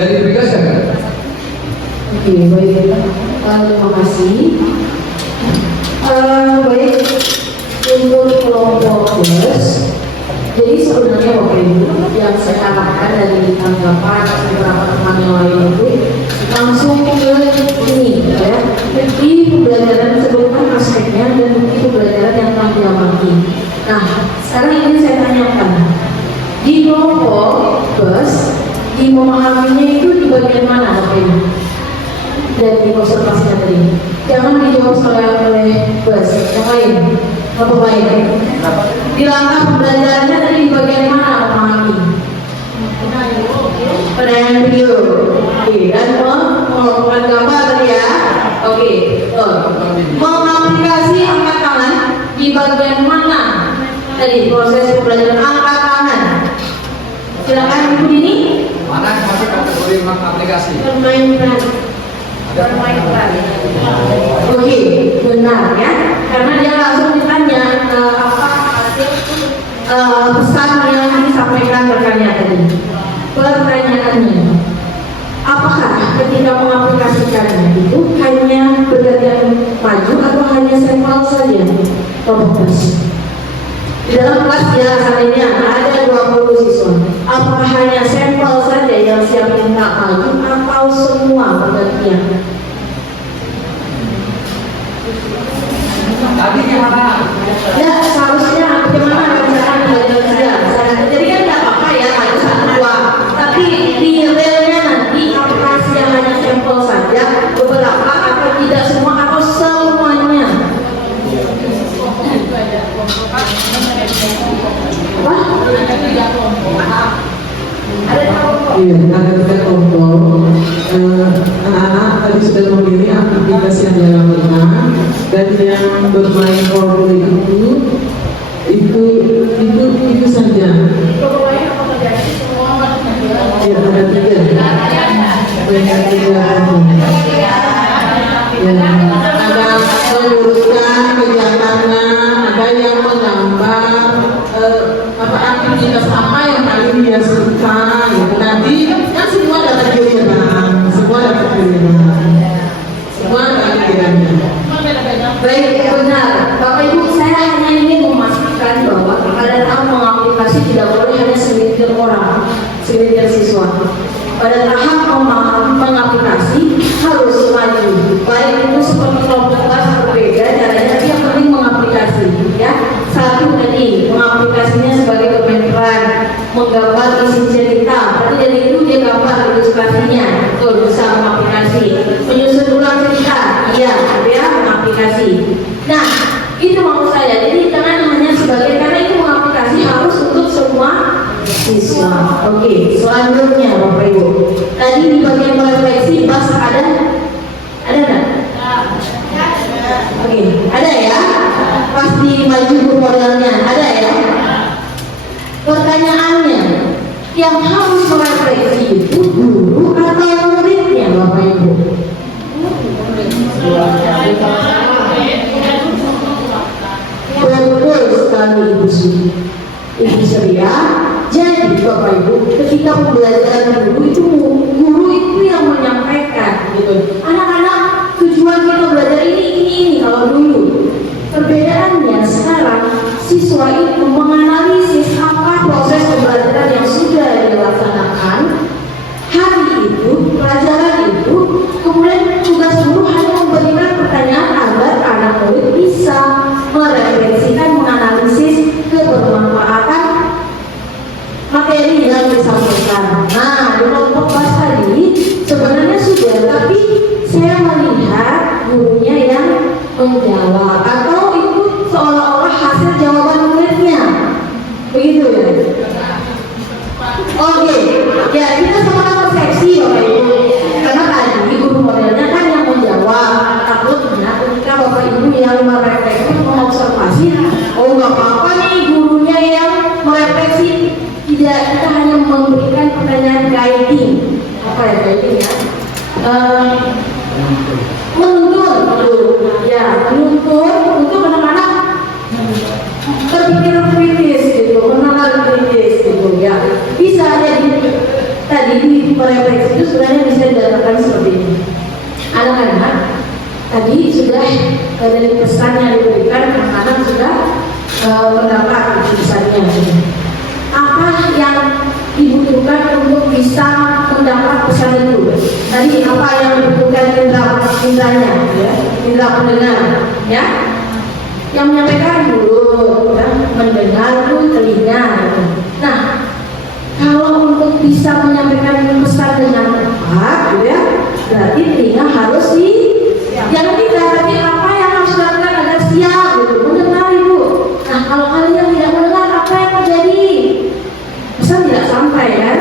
dari ditegaskan kan? Oke, baik. Terima kasih. Baik, untuk kelompok plus, jadi sebenarnya Bapak Ibu yang saya harapkan dari tanggapan beberapa teman yang lain itu langsung ke ini ya, di pembelajaran sebelumnya aspeknya dan di pembelajaran yang telah diamati. Nah, sekarang ini saya tanyakan di kelompok plus, di memahaminya itu di bagian mana Bapak Ibu? Dan di observasinya tadi jangan dijawab oleh bus yang lain apa baik di langkah pembelajarannya tadi di bagian mana memahami pertanyaan video oke dan melakukan gambar tadi ya oke mengaplikasi angkat tangan di bagian mana tadi proses pembelajaran angkat tangan silakan Ibu ini Mana masuk kategori aplikasi? bermain peran. Oke, benar ya, karena dia langsung ditanya apa pesan yang disampaikan rekannya tadi. Pertanyaannya, apakah ketika mengaplikasikannya itu hanya bergantian maju atau hanya sampel saja? Kompetisi. Di dalam kelas ya seandainya ada 20 siswa, apakah hanya sampel saja yang siap minta maju atau semua bergantian? Tadi gimana? Ya seharusnya bagaimana misalkan belajar kerja. Jadi kan nggak apa-apa ya maju satu dua, tapi di realnya nanti aplikasi yang hanya sampel saja, beberapa atau tidak semua atau semuanya. Iya, ada 3 kelompok. Anak-anak tadi sudah memilih aplikasi yang dilakukan dan yang bermain role itu saja. Ya, ada 3. Banyak 3 yang ada meluruskan kegiatannya, ada yang menggambar aktivitas apa yang paling dia suka gitu. Nanti kan semua dapat pilihan, semua dapat pilihannya. Baik, benar. Bapak Ibu, saya hanya ingin memastikan bahwa pada tahap mengaplikasi tidak boleh hanya segelintir orang, segelintir siswa. Pada tahap mengaplikasi harus maju. Baik itu seperti kelompok kelas berbeda, caranya dia penting mengaplikasi. Ya, satu tadi mengaplikasinya sebagai bermain peran, menggambar isi cerita. Berarti dari itu dia gambar ilustrasinya, betul bisa mengaplikasi. Menyusun ulang cerita, iya, dia mengaplikasi. Nah, itu maksud saya. Jadi jangan hanya sebagai karena itu mengaplikasi harus untuk semua siswa. Oke, selanjutnya Bapak Ibu. Tadi di bagian refleksi pas ada nggak? Oke, ada ya. Pas di maju modelnya ada ya. Pertanyaannya, yang harus merefleksi itu guru atau muridnya Bapak Ibu? Betul sekali Ibu Sri. Ibu Surya. Jadi Bapak Ibu, ketika pembelajaran guru itu yang menyampaikan gitu. Anak-anak, tujuan kita belajar ini kalau dulu. Perbedaannya sekarang siswa itu menganalisis apa proses pembelajaran yang sudah dilaksanakan hari itu, pelajaran itu, kemudian tugas guru hanya memberikan pertanyaan agar anak murid bisa merefleksikan, menganalisis kebermanfaatan materi yang disampaikan. Nah, di kelompok kelas tadi sebenarnya sudah, tapi saya melihat gurunya yang menjawab atau itu seolah-olah hasil jawaban muridnya, begitu ya? Oke, ya kita sama-sama persepsi Bapak refleksi itu sebenarnya bisa didapatkan seperti ini. Anak-anak tadi sudah dari pesan yang diberikan, anak-anak sudah mendapat pesannya. Apa yang dibutuhkan untuk bisa mendapat pesan itu? Tadi apa yang dibutuhkan indranya, ya, indra pendengar, ya, yang menyampaikan mulut, ya, mendengar itu telinga. Nah, kalau untuk bisa menyampaikan pesan dengan tepat, gitu ya, berarti telinga harus jangan tidak, tapi apa yang harus dilakukan agar siap, gitu, mendengar ibu. Nah, kalau kalian tidak mendengar, apa yang terjadi? Pesan tidak sampai, kan?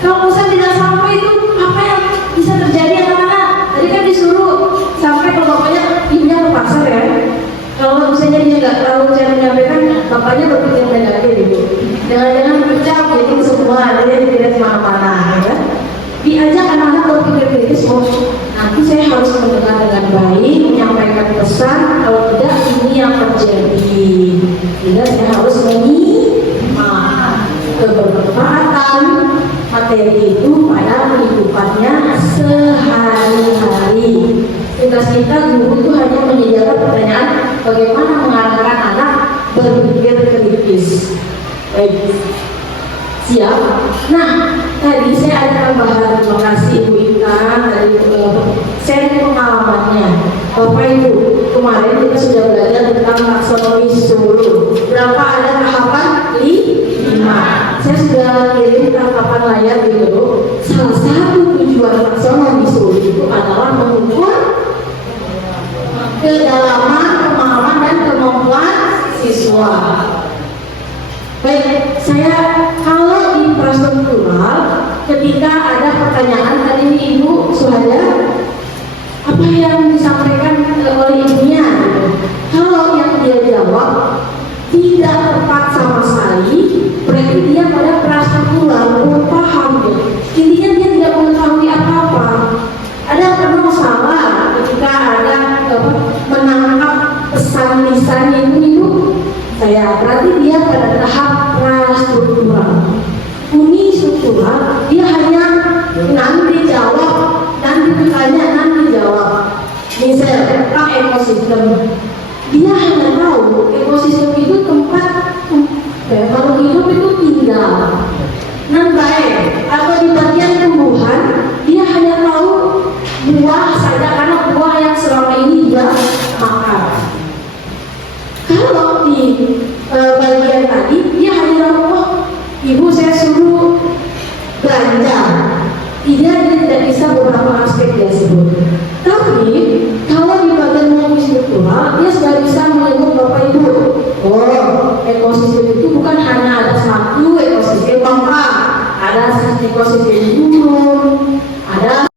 Kalau pesan tidak sampai itu apa yang bisa terjadi, anak-anak? Tadi kan disuruh sampai ke bapaknya, ibunya ke pasar, ya. Kalau misalnya dia nggak tahu cara menyampaikan, bapaknya berpikir negatif, ibu. Jangan-jangan ucap jadi semua, jadi tidak kemana-mana, ya. Diajak anak-anak berpikir kritis, oh nanti saya harus mendengar dengan baik, menyampaikan pesan, kalau tidak ini yang terjadi. Sehingga saya harus menyimak kebermanfaatan materi itu pada kehidupannya sehari-hari. Tugas kita guru itu hanya menyediakan pertanyaan bagaimana mengarahkan anak berpikir kritis. Baik, siap. Nah, tadi saya ada tambahan, terima kasih Ibu Ika dari sharing pengalamannya. Bapak Ibu, kemarin kita sudah belajar tentang taksonomi Solo. Berapa ada tahapan? 5. Saya sudah kirim tangkapan layar gitu. Salah satu tujuan taksonomi Solo itu adalah mengukur kedalaman pemahaman dan kemampuan siswa. Baik, saya kalau di infrastruktural ketika ada pertanyaan tadi ini Ibu Suhada, apa yang disampaikan oleh ibunya? Kalau yang dia jawab tidak tepat sama sekali, berarti dia pada infrastruktural belum paham ya. Intinya dia tidak mengetahui apa-apa. Ada pernah salah ketika ada menangkap pesan lisan ibu-ibu. Saya berarti dia pada tahap prastruktural. Unistruktural dia hanya nanti jawab, nanti ditanya, nanti jawab. Misalnya tentang ekosistem, dia hanya tahu ekosistem itu tempat kalau hidup itu tinggal. Baik, atau di bagian tumbuhan dia hanya tahu buah saja karena buah yang selama ini dia makan. Kalau di bagian tadi dia hanya tahu, oh, ibu saya suruh belanja, dia tidak bisa beberapa aspek dia sebut. Tapi kalau di bagian multistruktural dia sudah bisa menyebut bapak ibu, oh ekosistem itu bukan hanya ada satu ekosistem, bapak ada ekosistem gunung, ada